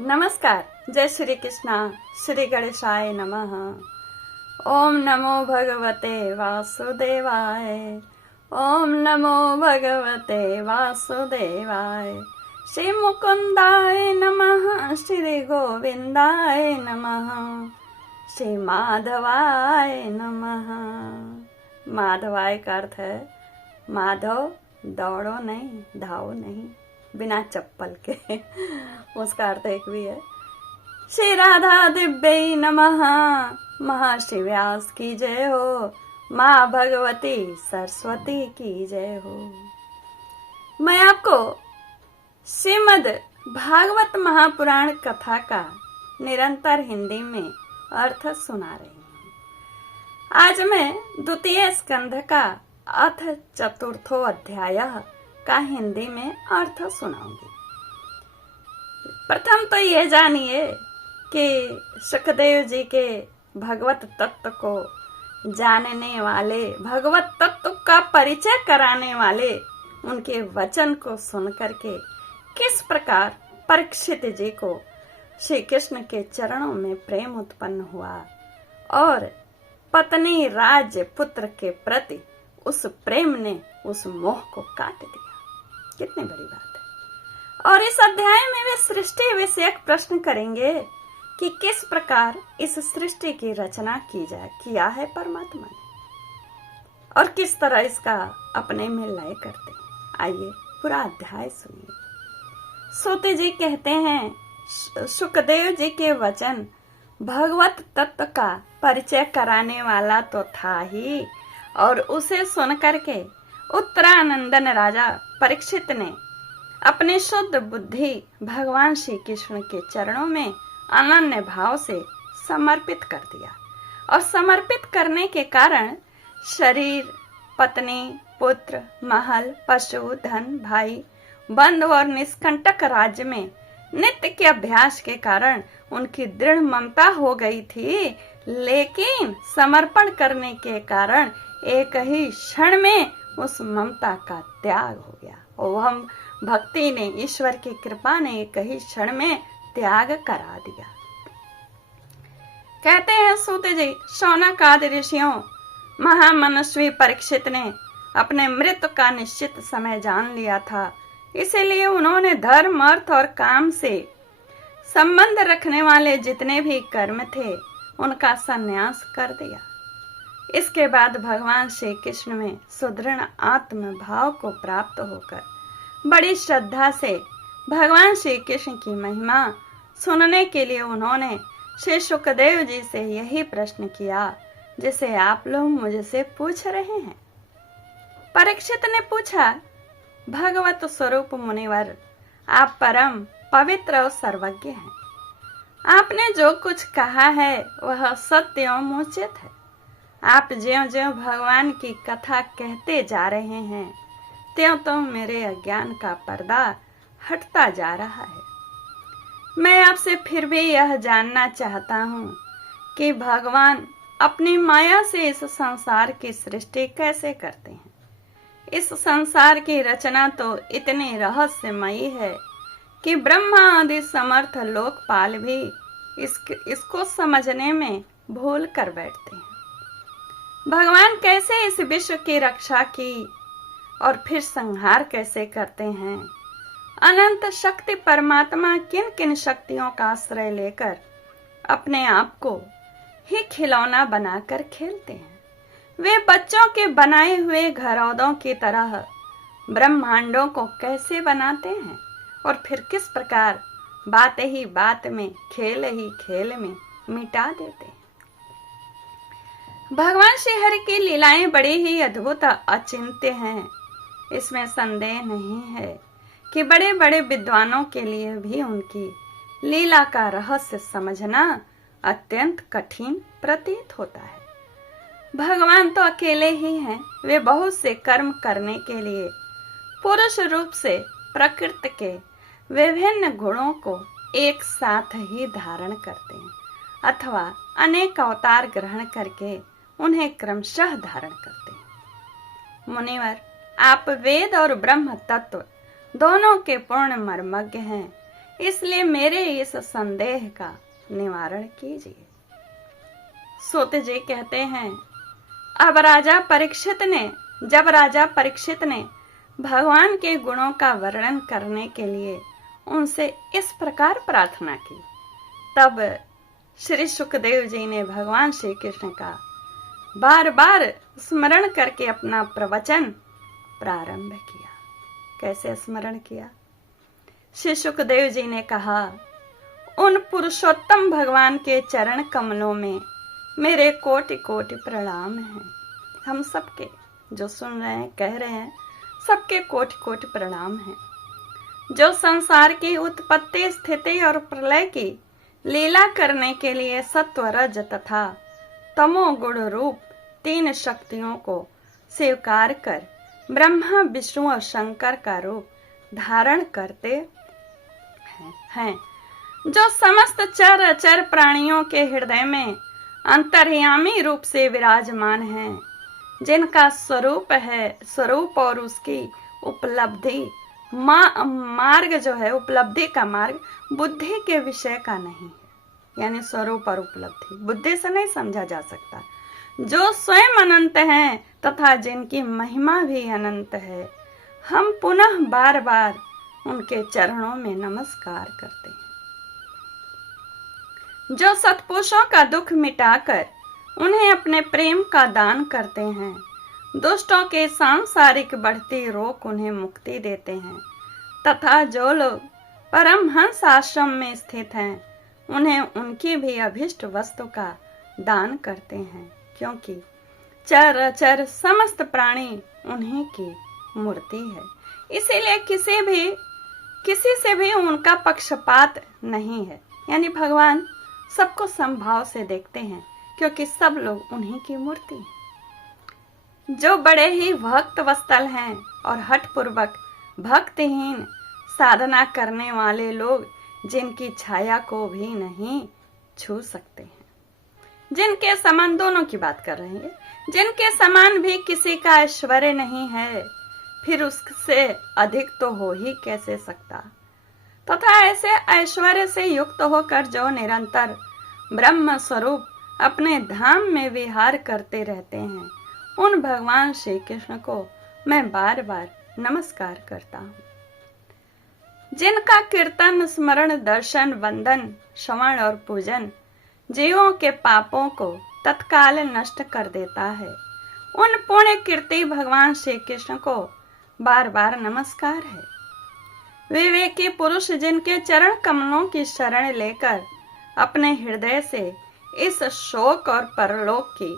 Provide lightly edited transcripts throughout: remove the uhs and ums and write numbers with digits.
नमस्कार। जय श्री कृष्णा। श्री गणेशाय नमः। ओम नमो भगवते वासुदेवाय। ओम नमो भगवते वासुदेवाय। श्री मुकुंदाय नमः। श्री गोविंदाय नमः। श्री माधवाय नमः। माधवाय का अर्थ है माधव, दौड़ो नहीं, धाओ नहीं, बिना चप्पल के। उसका अर्थ एक भी है। श्री राधा दिव्य नमः। महर्षि व्यास की जय हो। माँ भगवती सरस्वती की जय हो। मैं आपको श्रीमद् भागवत महापुराण कथा का निरंतर हिंदी में अर्थ सुना रही हूँ। आज मैं द्वितीय स्कंध का अथ चतुर्थो अध्याय का हिंदी में अर्थ सुनाऊंगी। प्रथम तो ये जानिए कि सुखदेव जी के भगवत तत्व को जानने वाले, भगवत तत्व का परिचय कराने वाले उनके वचन को सुन करके किस प्रकार परीक्षित जी को श्री कृष्ण के चरणों में प्रेम उत्पन्न हुआ और पत्नी राज्य पुत्र के प्रति उस प्रेम ने उस मोह को काट दिया। कितनी बड़ी बात है। और इस अध्याय में वे सृष्टि विषयक प्रश्न करेंगे कि किस प्रकार इस सृष्टि की रचना किया है परमात्मा ने और किस तरह इसका अपने में लय करते हैं। आइए पूरा अध्याय सुनिए। सूत जी कहते हैं, सुखदेव जी के वचन भगवत तत्व का परिचय कराने वाला तो था ही, और उसे सुन करके उत्तरानंदन राजा परीक्षित ने अपनी शुद्ध बुद्धि भगवान श्री कृष्ण के चरणों में अनन्य भाव से समर्पित कर दिया। और समर्पित करने के कारण शरीर, पत्नी, पुत्र, महल, पशु, धन, भाई, बंधु और निष्कंटक राज्य में नित्य के अभ्यास के कारण उनकी दृढ़ ममता हो गई थी, लेकिन समर्पण करने के कारण एक ही क्षण में उस ममता का त्याग हो गया। और वह भक्ति ने, ईश्वर की कृपा ने एक ही क्षण में त्याग करा दिया। कहते हैं सूत जी, शौनक आदि ऋषियों महामनस्वी परीक्षित ने अपने मृत्यु का निश्चित समय जान लिया था, इसीलिए उन्होंने धर्म, अर्थ और काम से संबंध रखने वाले जितने भी कर्म थे उनका संन्यास कर दिया। इसके बाद भगवान श्री कृष्ण में सुदृढ़ आत्म भाव को प्राप्त होकर बड़ी श्रद्धा से भगवान श्री कृष्ण की महिमा सुनने के लिए उन्होंने श्री सुखदेव जी से यही प्रश्न किया जिसे आप लोग मुझसे पूछ रहे हैं। परीक्षित ने पूछा, भगवत स्वरूप मुनिवर, आप परम पवित्र और सर्वज्ञ हैं। आपने जो कुछ कहा है वह सत्य और मूर्छित है। आप ज्यों-ज्यों भगवान की कथा कहते जा रहे हैं त्यों मेरे अज्ञान का पर्दा हटता जा रहा है। मैं आपसे फिर भी यह जानना चाहता हूँ कि भगवान अपनी माया से इस संसार की सृष्टि कैसे करते हैं। इस संसार की रचना तो इतनी रहस्यमयी है कि ब्रह्मा आदि समर्थ लोकपाल भी इसको समझने में भूल कर बैठते हैं। भगवान कैसे इस विश्व की रक्षा की और फिर संहार कैसे करते हैं। अनंत शक्ति परमात्मा किन किन शक्तियों का आश्रय लेकर अपने आप को ही खिलौना बनाकर खेलते हैं। वे बच्चों के बनाए हुए घरौंदों की तरह ब्रह्मांडों को कैसे बनाते हैं और फिर किस प्रकार बात ही बात में, खेल ही खेल में मिटा देते हैं। भगवान श्री हरि की लीलाएं बड़ी ही अद्भुत अचिंत्य हैं। इसमें संदेह नहीं है कि बड़े बड़े विद्वानों के लिए भी उनकी लीला का रहस्य समझना अत्यंत कठिन प्रतीत होता है। भगवान तो अकेले ही हैं। वे बहुत से कर्म करने के लिए पुरुष रूप से प्रकृति के विभिन्न गुणों को एक साथ ही धारण करते हैं अथवा अनेक अवतार ग्रहण करके उन्हें क्रमशः धारण करते हैं। मुनिवर, आप वेद और ब्रह्म तत्व दोनों के पूर्ण मर्मज्ञ हैं, इसलिए मेरे इस संदेह का निवारण कीजिए। सूत जी कहते हैं, जब राजा परीक्षित ने भगवान के गुणों का वर्णन करने के लिए उनसे इस प्रकार प्रार्थना की, तब श्री सुखदेव जी ने भगवान श्री कृष्ण का बार बार स्मरण करके अपना प्रवचन प्रारंभ किया। कैसे स्मरण किया? श्री सुखदेव जी ने कहा, उन पुरुषोत्तम भगवान के चरण कमलों में मेरे कोटि कोटि प्रणाम हैं। हम सबके जो सुन रहे हैं, कह रहे हैं, सबके कोटि कोटि प्रणाम हैं। जो संसार की उत्पत्ति, स्थिति और प्रलय की लीला करने के लिए सत्व, रज तथा तमो गुण रूप 3 शक्तियों को स्वीकार कर ब्रह्मा, विष्णु और शंकर का रूप धारण करते हैं, जो समस्त चर अचर प्राणियों के हृदय में अंतर्यामी रूप से विराजमान हैं, जिनका स्वरूप और उसकी उपलब्धि मार्ग जो है, उपलब्धि का मार्ग बुद्धि के विषय का नहीं है। यानी स्वरूप और उपलब्धि बुद्धि से नहीं समझा जा सकता। जो स्वयं अनंत हैं तथा जिनकी महिमा भी अनंत है, हम पुनः बार बार उनके चरणों में नमस्कार करते हैं। जो सत्पुरुषों का दुख मिटाकर उन्हें अपने प्रेम का दान करते हैं, दुष्टों के सांसारिक बढ़ती रोक उन्हें मुक्ति देते हैं, तथा जो लोग परमहंस आश्रम में स्थित हैं, उन्हें उनकी भी अभिष्ट वस्तु का दान करते हैं, क्योंकि चर अचर समस्त प्राणी उन्हीं की मूर्ति है। इसीलिए किसी से भी उनका पक्षपात नहीं है। यानी भगवान सबको समभाव से देखते हैं, क्योंकि सब लोग उन्हीं की मूर्ति हैं। जो बड़े ही भक्त वत्सल हैं और हठपूर्वक भक्तिहीन साधना करने वाले लोग, जिनकी छाया को भी नहीं छू सकते हैं, जिनके समान, दोनों की बात कर रहे हैं, जिनके समान भी किसी का ऐश्वर्य नहीं है, फिर उससे अधिक तो हो ही कैसे सकता। तथा ऐसे ऐश्वर्य से युक्त होकर जो निरंतर ब्रह्म स्वरूप अपने धाम में विहार करते रहते हैं, उन भगवान श्री कृष्ण को मैं बार बार नमस्कार करता हूँ। जिनका कीर्तन, स्मरण, दर्शन, वंदन, श्रवण और पूजन जीवों के पापों को तत्काल नष्ट कर देता है, उन पुण्य कीर्ति भगवान श्री कृष्ण को बार बार नमस्कार है। विवेकी पुरुष जिनके चरण कमलों की शरण लेकर अपने हृदय से इस शोक और परलोक की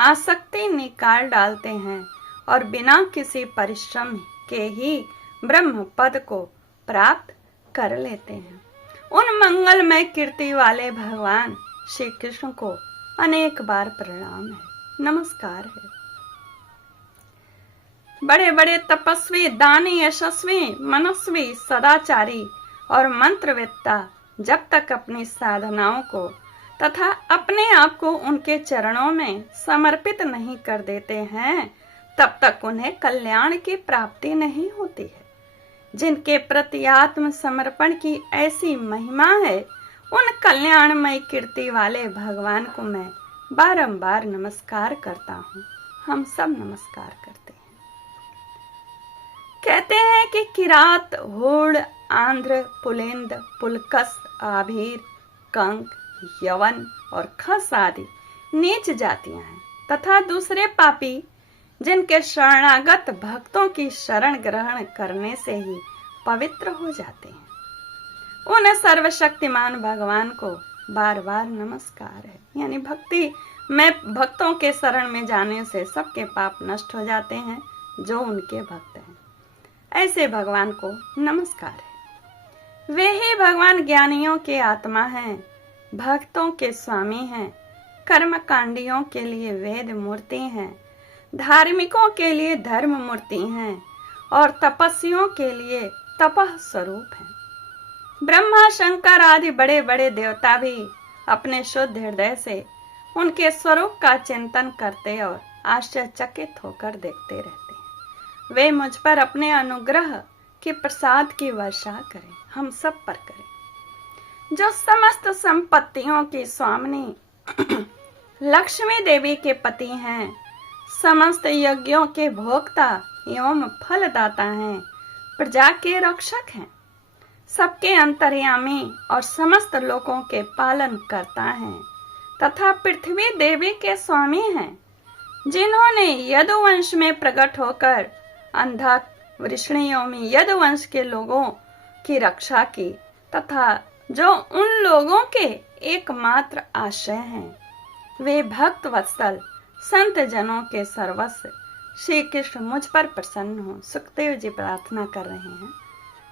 आसक्ति निकाल डालते हैं और बिना किसी परिश्रम के ही ब्रह्म पद को प्राप्त कर लेते हैं, उन मंगलमय कीर्ति वाले भगवान श्री कृष्ण को अनेक बार प्रणाम है, नमस्कार है। बड़े बड़े तपस्वी, दानी, यशस्वी, मनस्वी, सदाचारी और मंत्रवेत्ता जब तक अपनी साधनाओं को तथा अपने आप को उनके चरणों में समर्पित नहीं कर देते हैं, तब तक उन्हें कल्याण की प्राप्ति नहीं होती है। जिनके प्रति आत्म समर्पण की ऐसी महिमा है, उन कल्याणमय कीर्ति वाले भगवान को मैं बारंबार नमस्कार करता हूँ। हम सब नमस्कार करते हैं। कहते हैं कि किरात, हूण, आंध्र, पुलिंद, पुलकस, आभीर, कंक, यवन और खस आदि नीच जातियां हैं, तथा दूसरे पापी जिनके शरणागत भक्तों की शरण ग्रहण करने से ही पवित्र हो जाते हैं, उन सर्वशक्तिमान भगवान को बार बार नमस्कार है। यानी भक्तों के शरण में जाने से सबके पाप नष्ट हो जाते हैं, जो उनके भक्त हैं। ऐसे भगवान को नमस्कार है। वे ही भगवान ज्ञानियों के आत्मा हैं, भक्तों के स्वामी हैं, कर्मकांडियों के लिए वेद मूर्ति हैं, धार्मिकों के लिए धर्म मूर्ति हैं और तपस्वियों के लिए तपः स्वरूप हैं। ब्रह्मा, शंकर आदि बड़े बड़े देवता भी अपने शुद्ध हृदय से उनके स्वरूप का चिंतन करते और आश्चर्यचकित होकर देखते रहते हैं। वे मुझ पर अपने अनुग्रह के प्रसाद की वर्षा करें, हम सब पर करें। जो समस्त संपत्तियों की स्वामिनी लक्ष्मी देवी के पति हैं, समस्त यज्ञों के भोक्ता एवं फलदाता हैं, प्रजा के रक्षक हैं, सबके अंतर्यामी और समस्त लोगों के पालन करता है तथा पृथ्वी देवी के स्वामी हैं, जिन्होंने यदुवंश में प्रकट होकर अंधक वृष्णियों में यदुवंश के लोगों की रक्षा की तथा जो उन लोगों के एकमात्र आश्रय हैं। वे भक्त वत्सल संत जनों के सर्वस्व श्री कृष्ण मुझ पर प्रसन्न हो। सुखदेव जी प्रार्थना कर रहे हैं,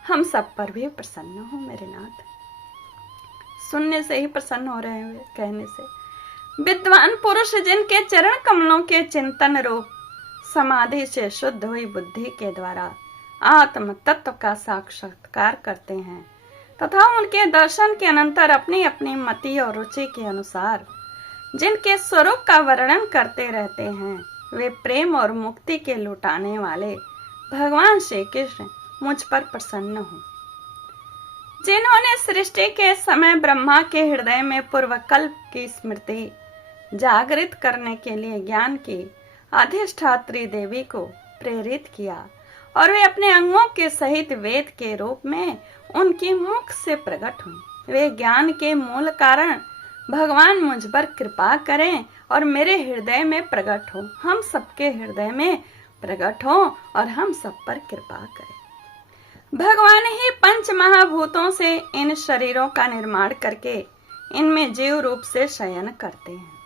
हम सब पर भी प्रसन्न हो मेरे नाथ। सुनने से ही प्रसन्न हो रहे हैं, कहने से। विद्वान पुरुष जिनके चरण कमलों के चिंतन रूप समाधि से शुद्ध हुई बुद्धि के द्वारा आत्म तत्व का साक्षात्कार करते हैं तथा उनके दर्शन के अनंतर अपनी अपनी मति और रुचि के अनुसार जिनके स्वरूप का वर्णन करते रहते हैं, वे प्रेम और मुक्ति के लुटाने वाले भगवान श्री कृष्ण मुझ पर प्रसन्न हो। जिन्होंने सृष्टि के समय ब्रह्मा के हृदय में पूर्वकल्प की स्मृति जागृत करने के लिए ज्ञान की अधिष्ठात्री देवी को प्रेरित किया और वे अपने अंगों के सहित वेद के रूप में उनके मुख से प्रकट हुई। वे ज्ञान के मूल कारण भगवान मुझ पर कृपा करें और मेरे हृदय में प्रकट हो, हम सबके हृदय में प्रकट हो और हम सब पर कृपा करें। भगवान ही पंच महाभूतों से इन शरीरों का निर्माण करके इनमें जीव रूप से शयन करते हैं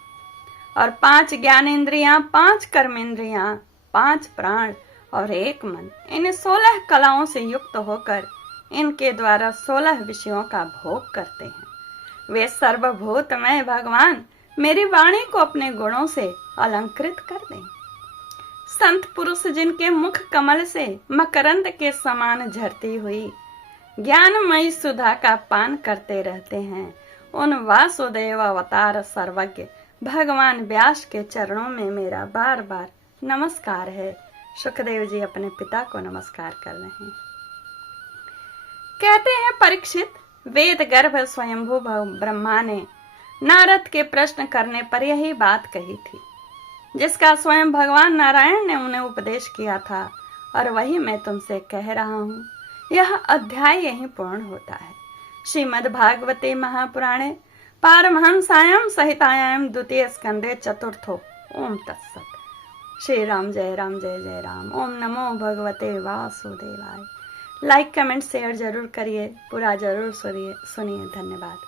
और 5 ज्ञानेंद्रियां, 5 कर्मेंद्रियां, 5 प्राण और 1 मन, इन 16 कलाओं से युक्त होकर इनके द्वारा 16 विषयों का भोग करते हैं। वे सर्वभूतमय भगवान मेरी वाणी को अपने गुणों से अलंकृत कर दें। संत पुरुष जिनके मुख कमल से मकरंद के समान झरती हुई ज्ञानमयी सुधा का पान करते रहते हैं, उन वासुदेव अवतार सर्वज्ञ भगवान व्यास के चरणों में मेरा बार बार नमस्कार है। सुखदेव जी अपने पिता को नमस्कार कर रहे हैं। कहते हैं परीक्षित, वेद गर्भ स्वयंभू ब्रह्मा ने नारद के प्रश्न करने पर यही बात कही थी, जिसका स्वयं भगवान नारायण ने उन्हें उपदेश किया था और वही मैं तुमसे कह रहा हूँ। यह अध्याय यहीं पूर्ण होता है। श्रीमद् भागवते महापुराणे पारमहंसायां सहितायां द्वितीय स्कंदे चतुर्थो। ओम तत्सत। श्री राम जय राम जय जय राम। ओम नमो भगवते वासुदेवाय। लाइक कमेंट शेयर जरूर करिए, पूरा जरूर सुनिए। धन्यवाद।